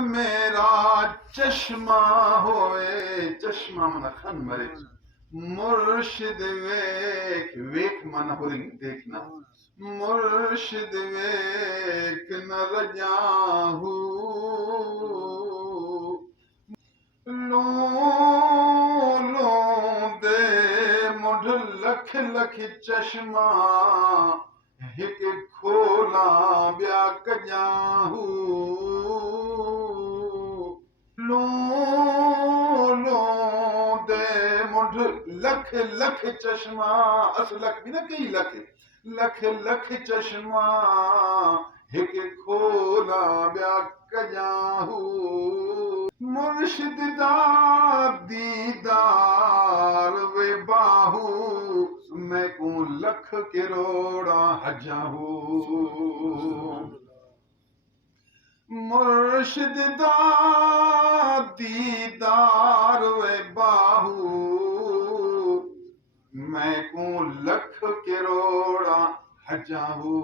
मेरा चश्मा होए, चश्मा माना खन मरे, मुर्शिद वेख, वेख माना होरिंग देखना, मुर्शिद वेख न रजाहू, लो लो दे मुढ़ लख लख चश्मा, हिक खोला ॿिया कजाहू, लो लो दे मुढ़ लख लख चश्मा, अस लख भी न कई लख, लख लख चश्मा, हिक खोला ॿिया कजाहू, मुर्शिद दा दीदार वे बाहू, मैं को लख करोड़ा हजाहू, मुर्शिद दा दीदार वे बाहू, मैं को लख करोड़ा हजाहू,